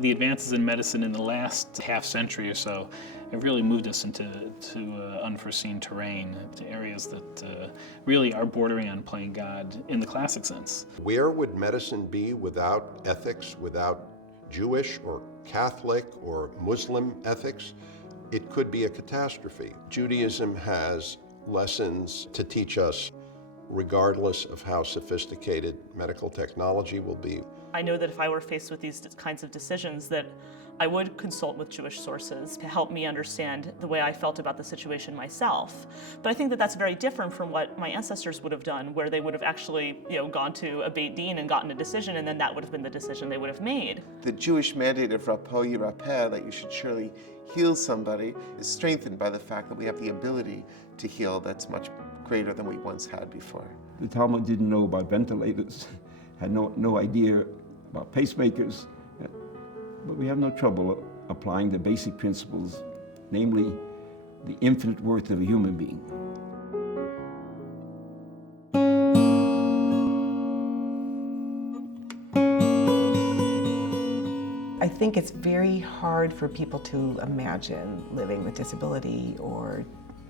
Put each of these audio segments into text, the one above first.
The advances in medicine in the last half century or so have really moved us into unforeseen terrain, to areas that really are bordering on playing God in the classic sense. Where would medicine be without ethics, without Jewish or Catholic or Muslim ethics? It could be a catastrophe. Judaism has lessons to teach us, regardless of how sophisticated medical technology will be. I know that if I were faced with these kinds of decisions, that I would consult with Jewish sources to help me understand the way I felt about the situation myself. But I think that that's very different from what my ancestors would have done, where they would have actually, gone to a Beit Din and gotten a decision, and then that would have been the decision they would have made. The Jewish mandate of rapo yirapeh, that you should surely heal somebody, is strengthened by the fact that we have the ability to heal that's much greater than we once had before. The Talmud didn't know about ventilators, had no idea about pacemakers, but we have no trouble applying the basic principles, namely the infinite worth of a human being. I think it's very hard for people to imagine living with disability or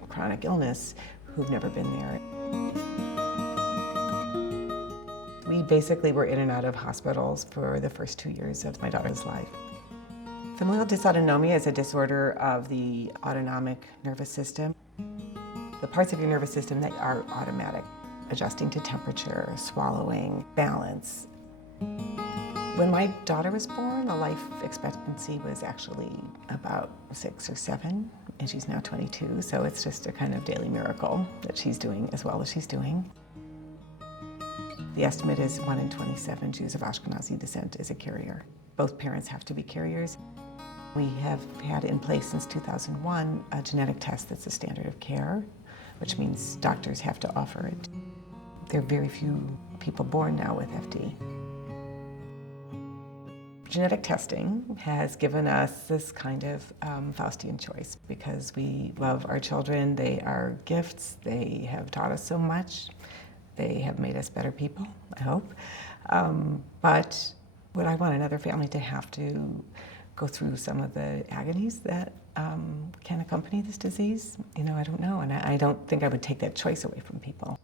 chronic illness who've never been there. We basically were in and out of hospitals for the first 2 years of my daughter's life. Familial dysautonomia is a disorder of the autonomic nervous system. The parts of your nervous system that are automatic, adjusting to temperature, swallowing, balance. When my daughter was born, the life expectancy was actually about 6 or 7, and she's now 22, so it's just a kind of daily miracle that she's doing as well as she's doing. The estimate is 1 in 27 Jews of Ashkenazi descent is a carrier. Both parents have to be carriers. We have had in place since 2001 a genetic test that's a standard of care, which means doctors have to offer it. There are very few people born now with FD. Genetic testing has given us this kind of Faustian choice because we love our children. They are gifts. They have taught us so much. They have made us better people, I hope. But would I want another family to have to go through some of the agonies that can accompany this disease? I don't know, and I don't think I would take that choice away from people.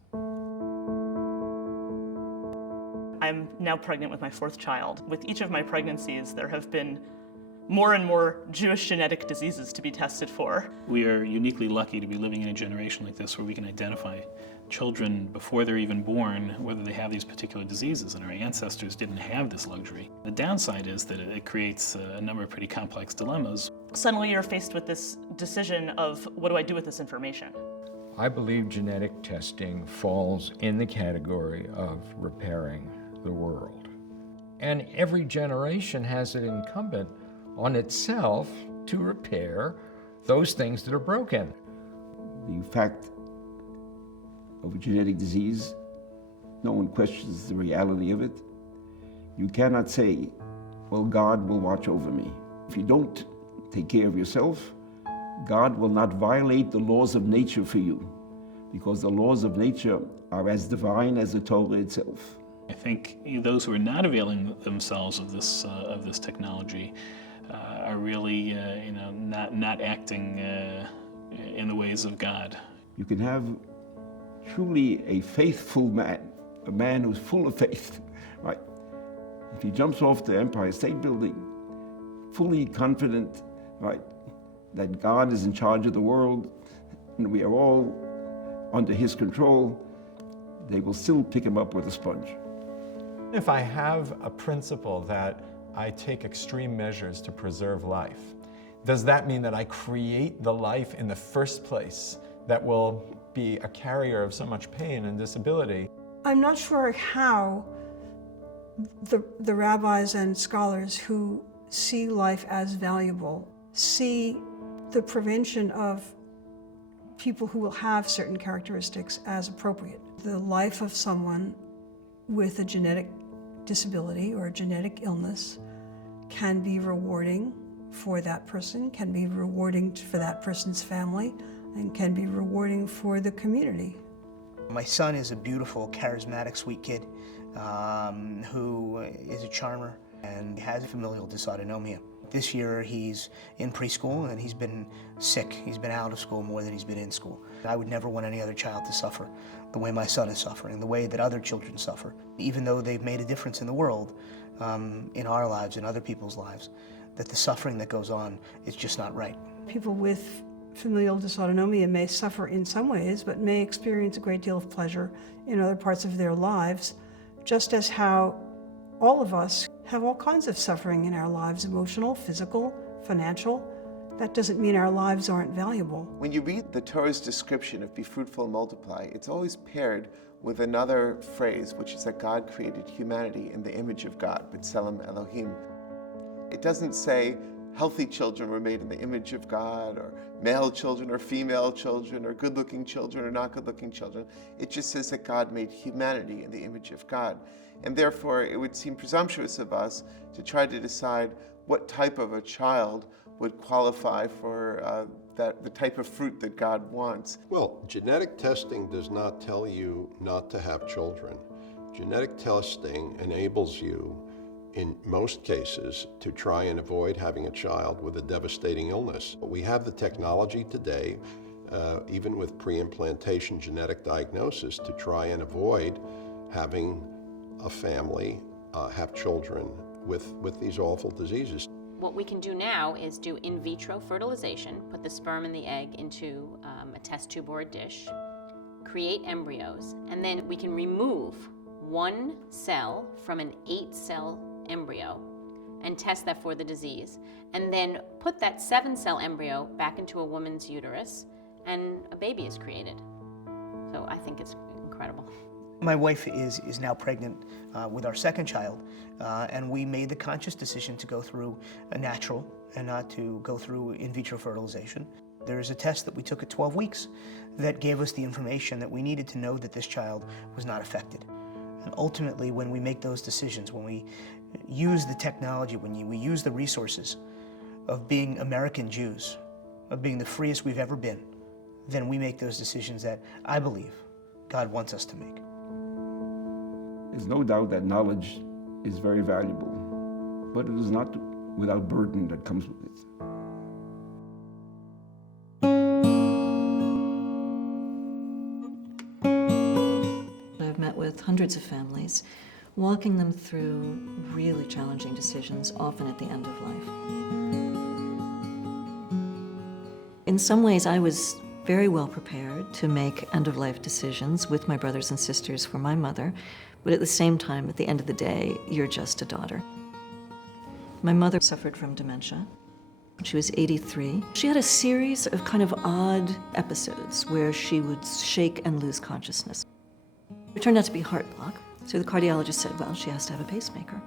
I'm now pregnant with my 4th child. With each of my pregnancies, there have been more and more Jewish genetic diseases to be tested for. We are uniquely lucky to be living in a generation like this where we can identify children before they're even born, whether they have these particular diseases, and our ancestors didn't have this luxury. The downside is that it creates a number of pretty complex dilemmas. Suddenly you're faced with this decision of, what do I do with this information? I believe genetic testing falls in the category of repairing the world. And every generation has it incumbent on itself to repair those things that are broken. The fact of a genetic disease, no one questions the reality of it. You cannot say, well, God will watch over me. If you don't take care of yourself, God will not violate the laws of nature for you, because the laws of nature are as divine as the Torah itself. I think those who are not availing themselves of this technology are really, not acting in the ways of God. You can have truly a faithful man, a man who's full of faith, right? If he jumps off the Empire State Building, fully confident, right, that God is in charge of the world and we are all under his control, they will still pick him up with a sponge. If I have a principle that I take extreme measures to preserve life, does that mean that I create the life in the first place that will be a carrier of so much pain and disability? I'm not sure how the rabbis and scholars who see life as valuable see the prevention of people who will have certain characteristics as appropriate. The life of someone with a genetic disability or a genetic illness can be rewarding for that person, can be rewarding for that person's family, and can be rewarding for the community. My son is a beautiful, charismatic, sweet kid who is a charmer and has familial dysautonomia. This year he's in preschool and he's been sick. He's been out of school more than he's been in school. I would never want any other child to suffer the way my son is suffering, the way that other children suffer. Even though they've made a difference in the world, in our lives, in other people's lives, that the suffering that goes on is just not right. People with familial dysautonomia may suffer in some ways, but may experience a great deal of pleasure in other parts of their lives, just as how all of us have all kinds of suffering in our lives, emotional, physical, financial. That doesn't mean our lives aren't valuable. When you read the Torah's description of be fruitful and multiply, it's always paired with another phrase, which is that God created humanity in the image of God, B'Tselem Elohim. It doesn't say healthy children were made in the image of God, or male children or female children, or good-looking children or not good-looking children. It just says that God made humanity in the image of God. And therefore, it would seem presumptuous of us to try to decide what type of a child would qualify for the type of fruit that God wants. Well, genetic testing does not tell you not to have children. Genetic testing enables you, in most cases, to try and avoid having a child with a devastating illness. But we have the technology today, even with pre-implantation genetic diagnosis, to try and avoid having a family, have children with these awful diseases. What we can do now is do in vitro fertilization, put the sperm and the egg into a test tube or a dish, create embryos, and then we can remove one cell from an 8-cell embryo and test that for the disease, and then put that 7-cell embryo back into a woman's uterus, and a baby is created. So I think it's incredible. My wife is now pregnant with our second child, and we made the conscious decision to go through a natural and not to go through in vitro fertilization. There is a test that we took at 12 weeks that gave us the information that we needed to know that this child was not affected. And ultimately, when we make those decisions, when we use the technology, when we use the resources of being American Jews, of being the freest we've ever been, then we make those decisions that I believe God wants us to make. There's no doubt that knowledge is very valuable, but it is not without burden that comes with it. I've met with hundreds of families, walking them through really challenging decisions, often at the end of life. In some ways, I was very well prepared to make end-of-life decisions with my brothers and sisters for my mother, but at the same time, at the end of the day, you're just a daughter. My mother suffered from dementia. She was 83. She had a series of kind of odd episodes where she would shake and lose consciousness. It turned out to be heart block, so the cardiologist said, well, she has to have a pacemaker.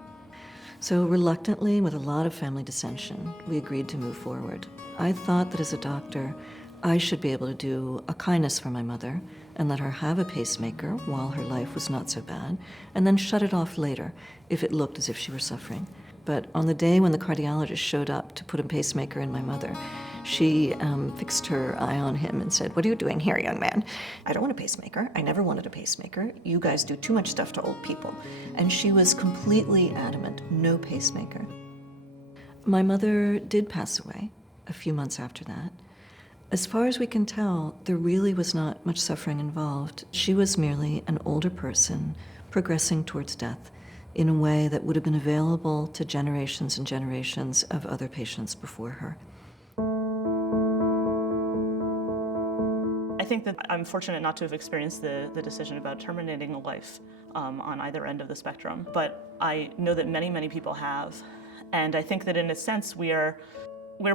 So reluctantly, with a lot of family dissension, we agreed to move forward. I thought that as a doctor, I should be able to do a kindness for my mother and let her have a pacemaker while her life was not so bad, and then shut it off later if it looked as if she were suffering. But on the day when the cardiologist showed up to put a pacemaker in my mother, she fixed her eye on him and said, "What are you doing here, young man?" "I don't want a pacemaker. I never wanted a pacemaker. You guys do too much stuff to old people." And she was completely adamant, no pacemaker. My mother did pass away a few months after that. As far as we can tell, there really was not much suffering involved. She was merely an older person progressing towards death in a way that would have been available to generations and generations of other patients before her. I think that I'm fortunate not to have experienced the decision about terminating a life on either end of the spectrum, but I know that many, many people have. And I think that in a sense, we're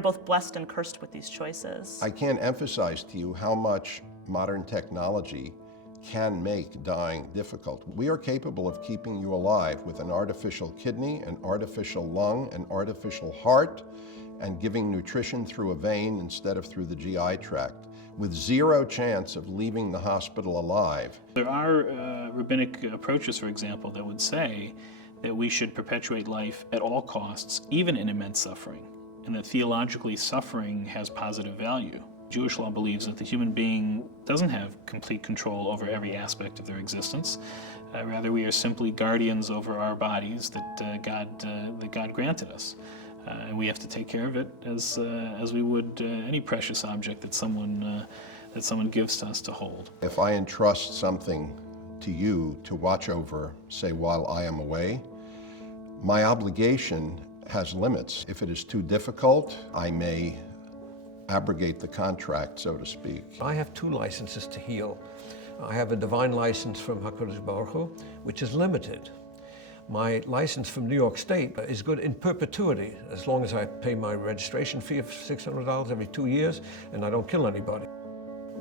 both blessed and cursed with these choices. I can't emphasize to you how much modern technology can make dying difficult. We are capable of keeping you alive with an artificial kidney, an artificial lung, an artificial heart, and giving nutrition through a vein instead of through the GI tract, with zero chance of leaving the hospital alive. There are rabbinic approaches, for example, that would say that we should perpetuate life at all costs, even in immense suffering, and that theologically suffering has positive value. Jewish law believes that the human being doesn't have complete control over every aspect of their existence. Rather, we are simply guardians over our bodies that God granted us. And we have to take care of it as we would any precious object that someone gives to us to hold. If I entrust something to you to watch over, say, while I am away, my obligation has limits. If it is too difficult, I may abrogate the contract, so to speak. I have 2 licenses to heal. I have a divine license from HaKadosh Baruch Hu, which is limited. My license from New York State is good in perpetuity, as long as I pay my registration fee of $600 every 2 years and I don't kill anybody.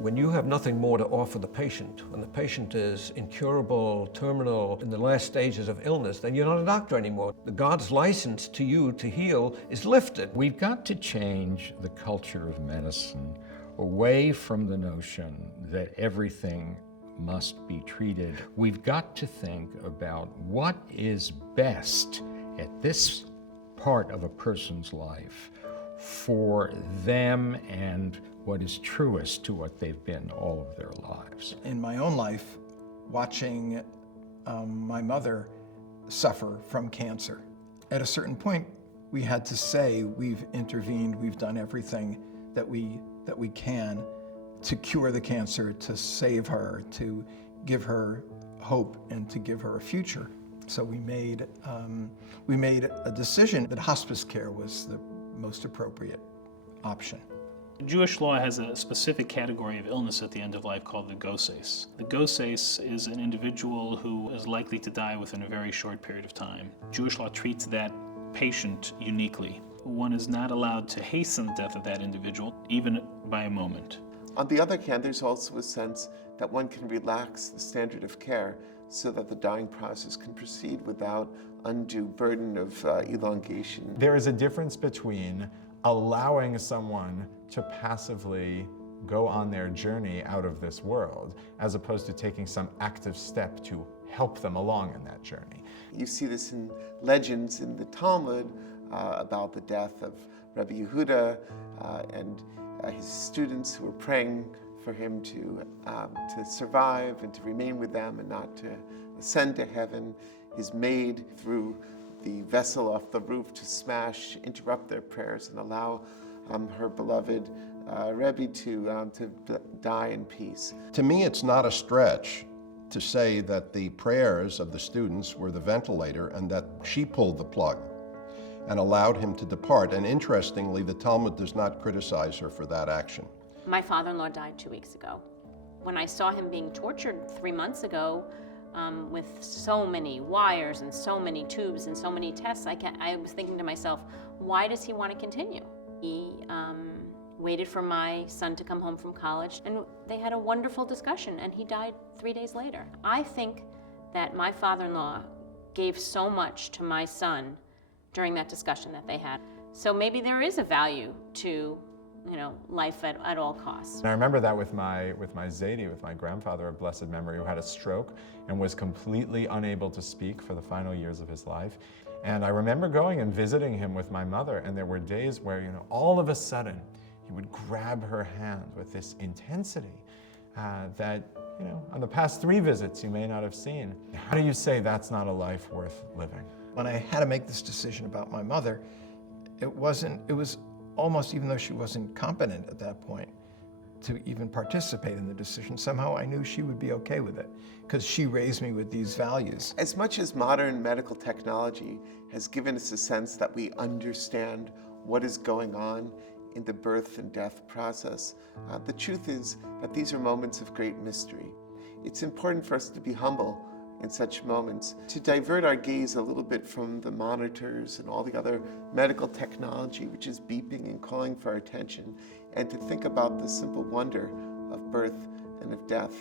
When you have nothing more to offer the patient, when the patient is incurable, terminal, in the last stages of illness, then you're not a doctor anymore. God's license to you to heal is lifted. We've got to change the culture of medicine away from the notion that everything must be treated. We've got to think about what is best at this part of a person's life for them and what is truest to what they've been all of their lives. In my own life, watching my mother suffer from cancer, at a certain point, we had to say we've intervened, we've done everything that we can to cure the cancer, to save her, to give her hope, and to give her a future. So we made a decision that hospice care was the most appropriate option. Jewish law has a specific category of illness at the end of life called the goses. The goses is an individual who is likely to die within a very short period of time. Jewish law treats that patient uniquely. One is not allowed to hasten the death of that individual, even by a moment. On the other hand, there's also a sense that one can relax the standard of care so that the dying process can proceed without undue burden of elongation. There is a difference between allowing someone to passively go on their journey out of this world, as opposed to taking some active step to help them along in that journey. You see this in legends in the Talmud about the death of Rabbi Yehuda and his students who were praying for him to survive and to remain with them and not to ascend to heaven. His maid threw the vessel off the roof to interrupt their prayers and allow her beloved Rebbe to die in peace. To me, it's not a stretch to say that the prayers of the students were the ventilator and that she pulled the plug and allowed him to depart. And interestingly, the Talmud does not criticize her for that action. My father-in-law died 2 weeks ago. When I saw him being tortured 3 months ago with so many wires and so many tubes and so many tests, I was thinking to myself, why does he want to continue? He waited for my son to come home from college, and they had a wonderful discussion, and he died 3 days later. I think that my father-in-law gave so much to my son during that discussion that they had. So maybe there is a value to, life at all costs. And I remember that with my Zaidi, with my grandfather of blessed memory, who had a stroke and was completely unable to speak for the final years of his life. And I remember going and visiting him with my mother, and there were days where, all of a sudden, he would grab her hand with this intensity that, on the past 3 visits you may not have seen. How do you say that's not a life worth living? When I had to make this decision about my mother, it was almost, even though she wasn't competent at that point to even participate in the decision, somehow I knew she would be okay with it because she raised me with these values. As much as modern medical technology has given us a sense that we understand what is going on in the birth and death process, the truth is that these are moments of great mystery. It's important for us to be humble in such moments, to divert our gaze a little bit from the monitors and all the other medical technology which is beeping and calling for our attention, and to think about the simple wonder of birth and of death.